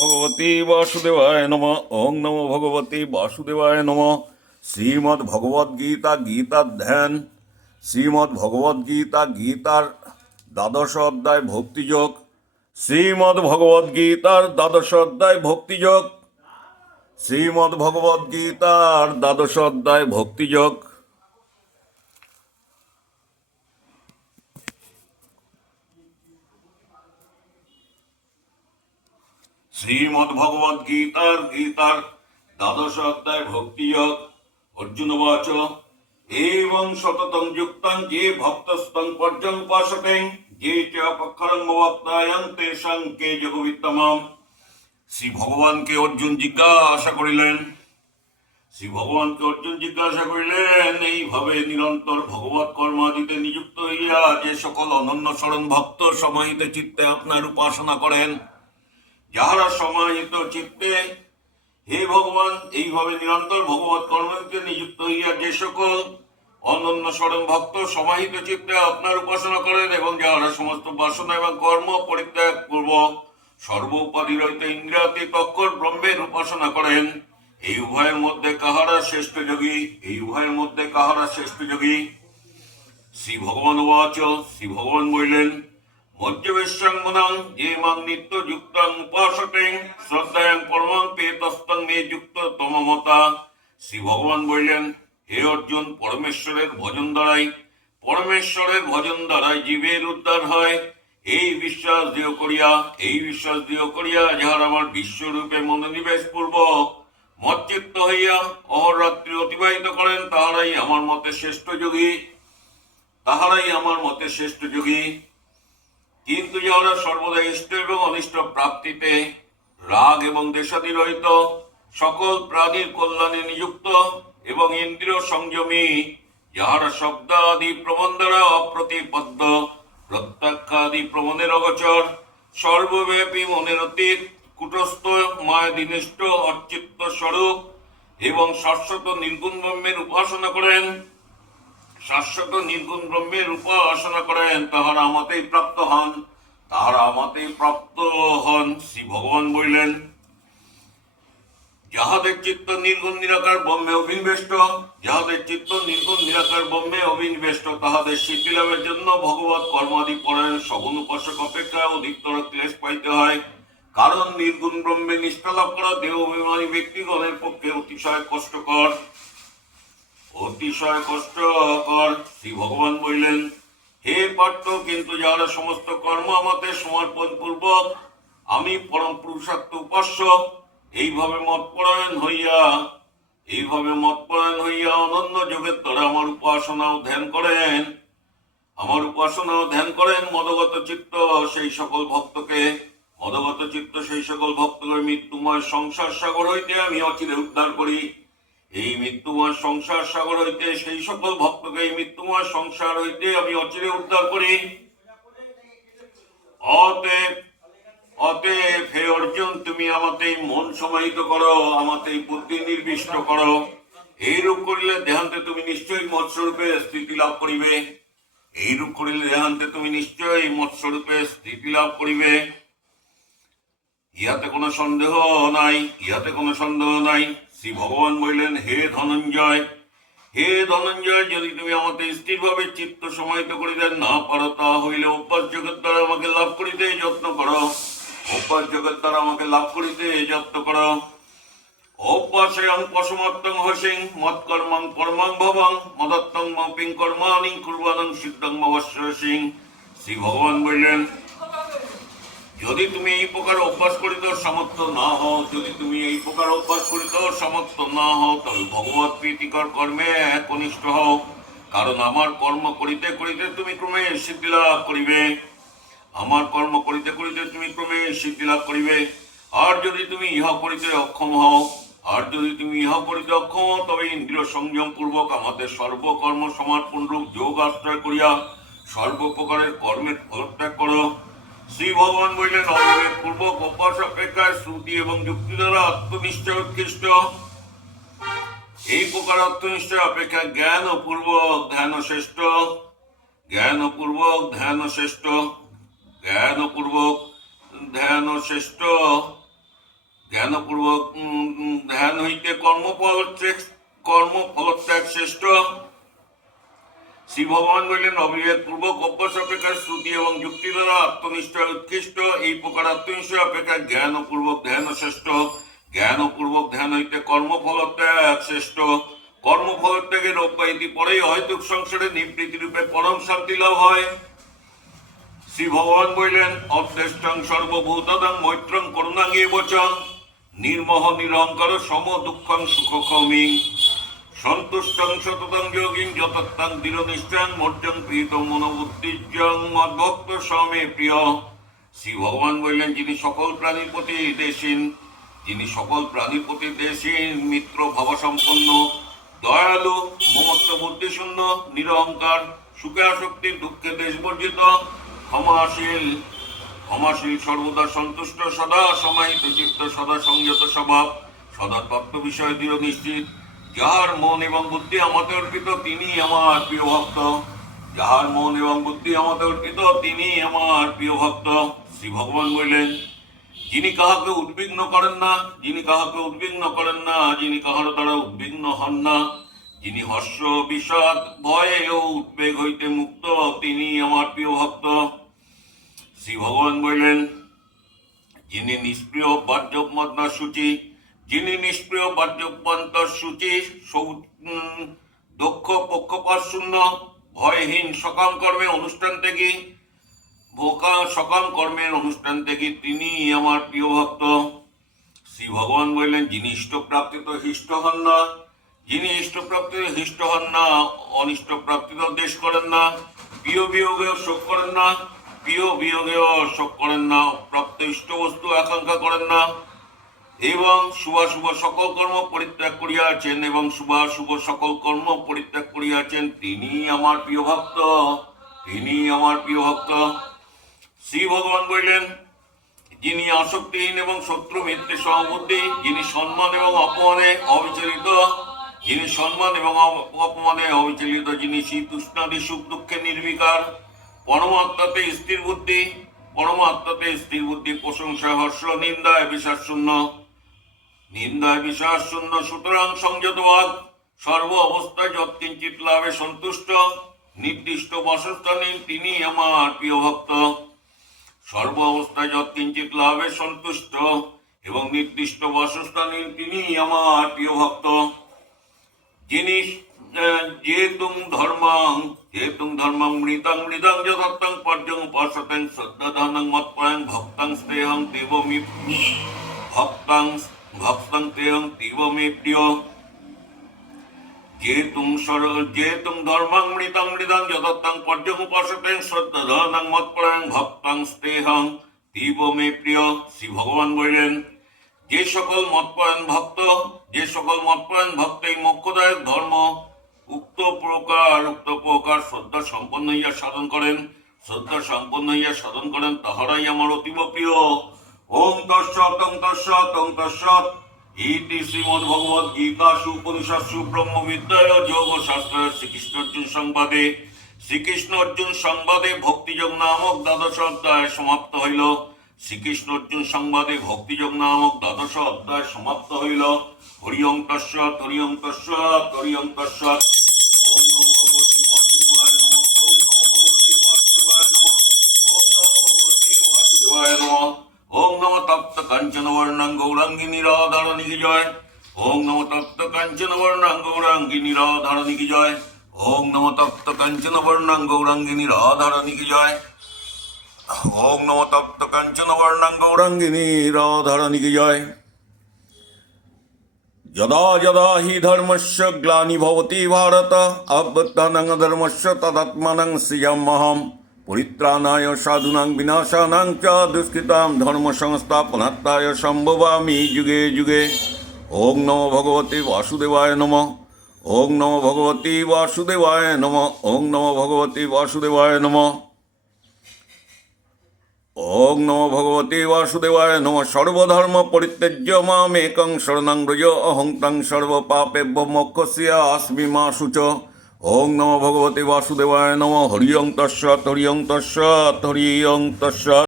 ভগবতী বাসুদেবায় নম। ওং নম ভগবতী বাসুদেবায় নম। শ্রীমদ্ ভগবদ গীতা গীতার ধ্যান শ্রীমদ্ ভগবদ গীতা গীতার দ্বাদশ অধ্যায় ভক্তিযোগ। শ্রীমদ্ ভগবদ গীতার দ্বাদশ অধ্যায় ভক্তিযোগ। ভগবদ গীতার দ্বাদশ অধ্যায় ভক্তিযোগ। শ্রীমদ্ ভগবদ গীতার গীতার দ্বাদশ অধ্যায় ভক্তিযোগ অর্জুন বাচ এবং সততং যুক্তং যে ভক্তস্তং পর্যনুপাসতে যে চ পক্ষরং ভক্তায়ং তেষাং কে যোগবিত্তমাম শ্রী ভগবানকে অর্জুন জিজ্ঞাসা করিলেন শ্রী ভগবানকে অর্জুন জিজ্ঞাসা করিলেন, এইভাবে নিরন্তর ভগবত কর্মাদিতে নিযুক্ত হইয়া যে সকল অনন্য স্মরণ ভক্ত সমাহিত চিত্তে আপনার উপাসনা করেন যাহারা সমাহিত চিত্তে, হে ভগবান, এইভাবে নিরন্তর ভগবত কর্মকে নিযুক্ত হইয়া যে সকল অনন্য স্মরণ ভক্ত সমাহিত চিত্তে আপনার উপাসনা করেন এবং যাহারা সমস্ত বাসনা এবং কর্ম পরিত্যাগ পূর্বক সর্ব উপাধি রহিত ইন্দ্রিয়াতি তৎকর ব্রহ্মের উপাসনা করেন, এই উভয়ের মধ্যে কাহারা শ্রেষ্ঠ যোগী? এই উভয়ের মধ্যে কাহারা শ্রেষ্ঠ যোগী? শ্রী ভগবান উবাচ, শ্রী ভগবান বললেন মজ্জবেশ্যাঙ্গনাং যে নিত্য যুক্তাং উপাসতেং শ্রদ্ধায়াং পরমাং পেতস্তং মে যুক্ত তমমতা শ্রী ভগবান বললেন হে অর্জুন পরমেশ্বরের ভজন দ্বারাই পরমেশ্বরের ভজন দ্বারাই জীবের উদ্ধার হয় এই বিশ্বাস দৃঢ় করিয়া, এই বিশ্বাস দৃঢ় করিয়া, যাহার আমার বিশ্বরূপে মনোনিবেশ পূর্বক মচ্চিত্ত হইয়া অহরাত্রি অতিবাহিত করেন, তাহারাই আমার মতে শ্রেষ্ঠ যোগী। তাহারাই আমার মতে শ্রেষ্ঠ যোগী। কিন্তু যাহারা সর্বদা ইষ্ট এবং অনিষ্ট প্রাপ্তিতে রাগ এবং দেশাদি রহিত সকল প্রাণীর কল্যাণে নিযুক্ত এবং ইন্দ্রিয় সংযমী যাহারা শব্দাদি প্রবণ দ্বারা অপ্রতিপদ্য প্রত্যাখ্যাদি প্রবণের অগচর, সর্বব্যাপী মনের অতীত, কুটস্থ মায়াদিনিষ্ঠ অর্চিত্ত স্বরূপ এবং শাশ্বত নির্গুণ ব্রহ্মের উপাসনা করেন। শাশ্বত নির্গুণ ব্রহ্মের উপাসনা করেন, তাহারা আমাতেই প্রাপ্ত হন। তাহারা আমাতেই প্রাপ্ত হন, শ্রী ভগবান বললেন, যাহাদের চিত্ত নির্গুণ নিরাকার ব্রহ্মে অভিনিবেষ্ট, যাহাদের চিত্ত নির্গুণ নিরাকার ব্রহ্মে অভিনিবেষ্ট, তাহাদের সিদ্ধি লাভের জন্য ভগবত কর্মাদি পরায়ণ সগুণ উপাসক অপেক্ষা অধিকতর ক্লেশ পাইতে হয়। কারণ নির্গুণ ব্রহ্মে নিষ্ঠা লাভ করা দেহ অভিমানী ব্যক্তিগণের পক্ষে অতিশয় কষ্টকর। অতিশয় কষ্টকর শ্রী ভগবান বললেন, হে পার্থ কিন্তু যারা সমস্ত কর্ম আমাদের সমর্পণ পূর্বক আমি পরম পুরুষার্থ উপাস্য এইভাবে মতপরায়ণ হইয়া, এইভাবে মতপরায়ণ হইয়া অনন্য যোগের তরে আমার উপাসনা ও ধ্যান করেন, আমার উপাসনা ও ধ্যান করেন মদগত চিত্ত সেই সকল ভক্তকে, মদগত চিত্ত সেই সকল ভক্তকে মৃত্যুময় সংসার সাগর হইতে আমি অচিরে উদ্ধার করি। এই মৃত্যুময় সংসার সাগর হইতে সেই সকল ভক্তকে এই মৃত্যুময় সংসার হইতে আমি অচিরে উদ্ধার করি। অতএব অতএব হে অর্জুন, তুমি আমাতে মন সমাহিত করো আমাতে বুদ্ধি নির্বিষ্ট করো। এইরূপ করিলে দেহান্তে তুমি নিশ্চয়ই মৎস্বরূপে স্থিতি লাভ করিবে। এইরূপ করিলে দেহান্তে তুমি নিশ্চয়ই মৎস্বরূপে স্থিতি লাভ করিবে। ইহাতে কোনো সন্দেহ নাই, ইহাতে কোনো সন্দেহ নাই। শ্রী ভগবান বললেন, হে ধনঞ্জয় হে ধনঞ্জয়, যদি তুমি আমাকে স্থিরভাবে চিত্ত সমাহিত করিতে না পারো, তা হইলে অভ্যাস জগৎ দ্বারা আমাকে লাভ করিতে যত্ন করো। অভ্যাস জগৎ দ্বারা আমাকে লাভ করিতে যত্ন করো। অভ্যাসয়ং পশমাত্তং হসিং, মৎকর্মং পরমাং ভবং, মদত্তং মপিং কর্মাণি কুর্বাণং সিদ্ধং মবশ্য সিং শ্রী ভগবান বললেন যদি তুমি এই প্রকার অভ্যাস করিতে সমর্থ না হও। যদি তুমি এই প্রকার অভ্যাস করিতে সমর্থ না হও, তবে ভগবত প্রীতিকর কর্মে একনিষ্ঠ হও। কারণ আমার কর্ম করিতে করিতে তুমি ক্রমে সিদ্ধি লাভ করিবে। আমার কর্ম করিতে করিতে তুমি ক্রমে সিদ্ধি লাভ করিবে। আর যদি তুমি ইহা করিতে অক্ষম হও, আর যদি তুমি ইহা করিতে অক্ষম হও, তবে ইন্দ্রিয় সংযম পূর্বক আমাদের সর্বকর্ম সমর্পণ রূপ যোগ আশ্রয় করিয়া সর্বপ্রকারের কর্মের পরিত্যাগ করো। শ্রী ভগবান বললেন অবিবেক পূর্বক অভ্যাস অপেক্ষায় শ্রুতি এবং যুক্তি দ্বারা আত্মনিশ্চয় উৎকৃষ্ট। এই প্রকার আত্মনিশ্চয় অপেক্ষা জ্ঞান ও পূর্বক ধ্যান শ্রেষ্ঠ। জ্ঞান ও পূর্বক ধ্যান শ্রেষ্ঠ। জ্ঞান ও পূর্বক ধ্যান শ্রেষ্ঠ। জ্ঞানপূর্বক ধ্যান হইতে কর্মফল ত্যাগ- কর্মফল ত্যাগ শ্রেষ্ঠ। শ্রী ভগবান বললেন অবিবেক পূর্বক অভ্যাস অপেক্ষা শ্রুতি এবং যুক্তি দ্বারা আত্মনিষ্ঠা উৎকৃষ্ট। এই প্রকার আত্মনিষ্ঠা অপেক্ষা জ্ঞান ও পূর্বক ধ্যান শ্রেষ্ঠ। জ্ঞান ও পূর্বক ধ্যান হইতে কর্মফল ত্যাগ শ্রেষ্ঠ। কর্মফল ত্যাগের অব্যাহতি পরেই হয়তো সংসারে নিবৃত্তি রূপে পরম শান্তি লাভ হয়। শ্রী ভগবান বললেন অদ্দেষ্টং সর্বভূতদং মৈত্রং করুণাং বচন নির্মহ নিরহংকার সম দুঃখং সুখমিং সন্তুষ্টং সততং যোগিং যতত্তাং দৃঢ়নিষ্ঠাং মর্যং প্রীতম মনোবুদ্ধিজং মদ্ভক্ত সমে প্রিয়। শ্রী ভগবান বললেন, যিনি সকল প্রাণীর প্রতি দেশীন যিনি সকল প্রাণীর প্রতি দেশীন মিত্র ভবসম্পন্ন, দয়ালু, মমত্ব বুদ্ধিশূন্য, নিরহংকার সুখে আসক্তি দুঃখে দেশবর্জিত, ক্ষমাশীল ক্ষমাশীল সর্বদা সন্তুষ্ট, সদা সমাহিত চিত্ত, সদা সংযত স্বভাব, সদা তত্ত্ব বিষয় দৃঢ় নিশ্চিত। যাহার মন এবং বুদ্ধি আমাতে অর্পিত তিনি আমার প্রিয় ভক্ত। যাহার মন এবং বুদ্ধি আমাতে অর্পিত তিনি আমার প্রিয় ভক্ত। শ্রী ভগবান বললেন, যিনি কাহাকে উদ্বিগ্ন করেন না, যিনি কাহাকে উদ্বিগ্ন করেন না, যিনি কাহার দ্বারা উদ্বিগ্ন হন না, যিনি হর্ষ বিষাদ ভয়ে ও উদ্বেগ হইতে মুক্ত তিনি আমার প্রিয় ভক্ত। শ্রী ভগবান বললেন, যিনি নিষ্প্রিয় বাহ্যমদনা সূচি যিনি নিষ্প্রিয় বাহ্যপন্তর সূচি দক্ষ পক্ষপাত শূন্য, ভয়হীন সকাম কর্মে অনুষ্ঠান থেকে সকাম কর্মের অনুষ্ঠান থেকে তিনি আমার প্রিয় ভক্ত। শ্রী ভগবান বললেন, যিনি ইষ্টপ্রাপ্তি তো হিষ্ট হন না, যিনি ইষ্টপ্রাপ্তিত হিষ্ট হন না অনিষ্ট প্রাপ্তিত দেশ করেন না, প্রিয় বিয়োগেও শোক করেন না, প্রিয় বিয়োগেও শোক করেন না, প্রাপ্ত ইষ্ট বস্তু আকাঙ্ক্ষা করেন না এবং শুভাশুভ সকল কর্ম পরিত্যাগ করিয়াছেন এবং শুভাশুভ সকল কর্ম পরিত্যাগ করিয়াছেন। তিনি আমার প্রিয় ভক্ত, তিনি আমার প্রিয় ভক্ত। শ্রী ভগবান বললেন, যিনি আসক্তিহীন এবং শত্রু মিত্রে সহবুদ্ধি যিনি সম্মান এবং অপমানে অবিচলিত, যিনি সম্মান এবং অপমানে অবিচলিত, যিনি শীতুষ্ণাদি সুখ দুঃখে নির্বিকার, পরমাত্মাতে স্থির বুদ্ধি, পরমাত্মাতে স্থির বুদ্ধি, প্রশংসা, হর্ষ নিন্দায় বিশ্বাস শূন্য। নিন্দায় বিশ্বাস শূন্য সুতরাং সংযতবাদ সর্ব অবস্থায় যৎকিঞ্চিত লাভে সন্তুষ্ট। নির্দিষ্ট বাসস্থানে তিনি আমার প্রিয় ভক্ত। সর্ব অবস্থায় যৎকিঞ্চিত লাভে সন্তুষ্ট এবং নির্দিষ্ট বাসস্থানে তিনি আমার প্রিয় ভক্ত। যিনি যেতুং ধর্মাং, যেতুং ধর্মং মৃতং মৃতং যথার্থং পর্যং উপাসতেং শ্রদ্ধাধানং মৎপয়ং ভক্তাং স্নেহং দেবমি ভক্তাং বললেন, যে সকল মতপয়ন ভক্ত, যে সকল মতপয়ন ভক্ত এই মোক্ষদায়ক ধর্ম, উক্ত প্রকার উক্ত প্রকার শ্রদ্ধা সম্পন্ন হইয়া সাধন করেন। শ্রদ্ধা সম্পন্ন হইয়া সাধন করেন, তাহারাই আমার অতীব প্রিয়। ওম ইতি শ্রীমদ ভগবদ গীতা সুপনিষৎ ব্রহ্ম বিদ্যায় যোগ শাস্ত্র শ্রীকৃষ্ণ অর্জুন সংবাদে। শ্রীকৃষ্ণ অর্জুন সংবাদে ভক্তিযোগ নামক দ্বাদশ অধ্যায় সমাপ্ত হইল। শ্রীকৃষ্ণ অর্জুন সংবাদে ভক্তিযোগ নামক দ্বাদশ অধ্যায় সমাপ্ত হইল। হরিয়ং তস্যৎ হরিয়ং তস্যৎ হরিয়ং তস্যৎ ওম নমো ভগবতে বাসুদেবায় নমঃ ওম নমো ভগবতে বাসুদেবায় নমঃ ওম নমো ভগবতে বাসুদেবায় নমঃ ওম নমো তপ্ত কাঞ্চন বর্ণাং গৌরাঙ্গিনী রাধারণী কি জয় ওম নমো তপ্ত কাঞ্চন বর্ণাং গৌরাঙ্গিনী রাধারণী কি জয় ওম নমো তপ্ত কাঞ্চন বর্ণাং গৌরাঙ্গিনী রাধারণী কি জয় ওম নমো তপ্ত কাঞ্চন বর্ণাং গৌরাঙ্গিনী রাধারণী জয় যদা যদা হি ধর্মস্য গ্লানি ভবতি ভারত অভ্যুত্থানং ধর্মস্য তদাত্মানং শ্রিয়মহম পরিত্রাণায় সাধুনাং বিনাশানাং চ দুষ্কৃতাং ধর্ম সংস্থাপনাত্তায় সম্ভবামি যুগে যুগে। ওম নমো ভগবতে বাসুদেবায় নমঃ। ওম নমো ভগবতে বাসুদেবায় নমঃ। ওম নমো ভগবতে বাসুদেবায় নমঃ। ওং নমো ভগবতে বাসুদেবায় নম। সর্বধর্ম পরিত্যজ্য মামেকং শরণং ব্রজ অহং তং সর্বপাপেভ্য মোক্ষস্য আসমি মা শুচ ওং নম ভগবতে বাসুদেবায় নম হরিয়ং তস্সৎ হরিয়ং তস্সৎ হরিয়ং তস্সৎ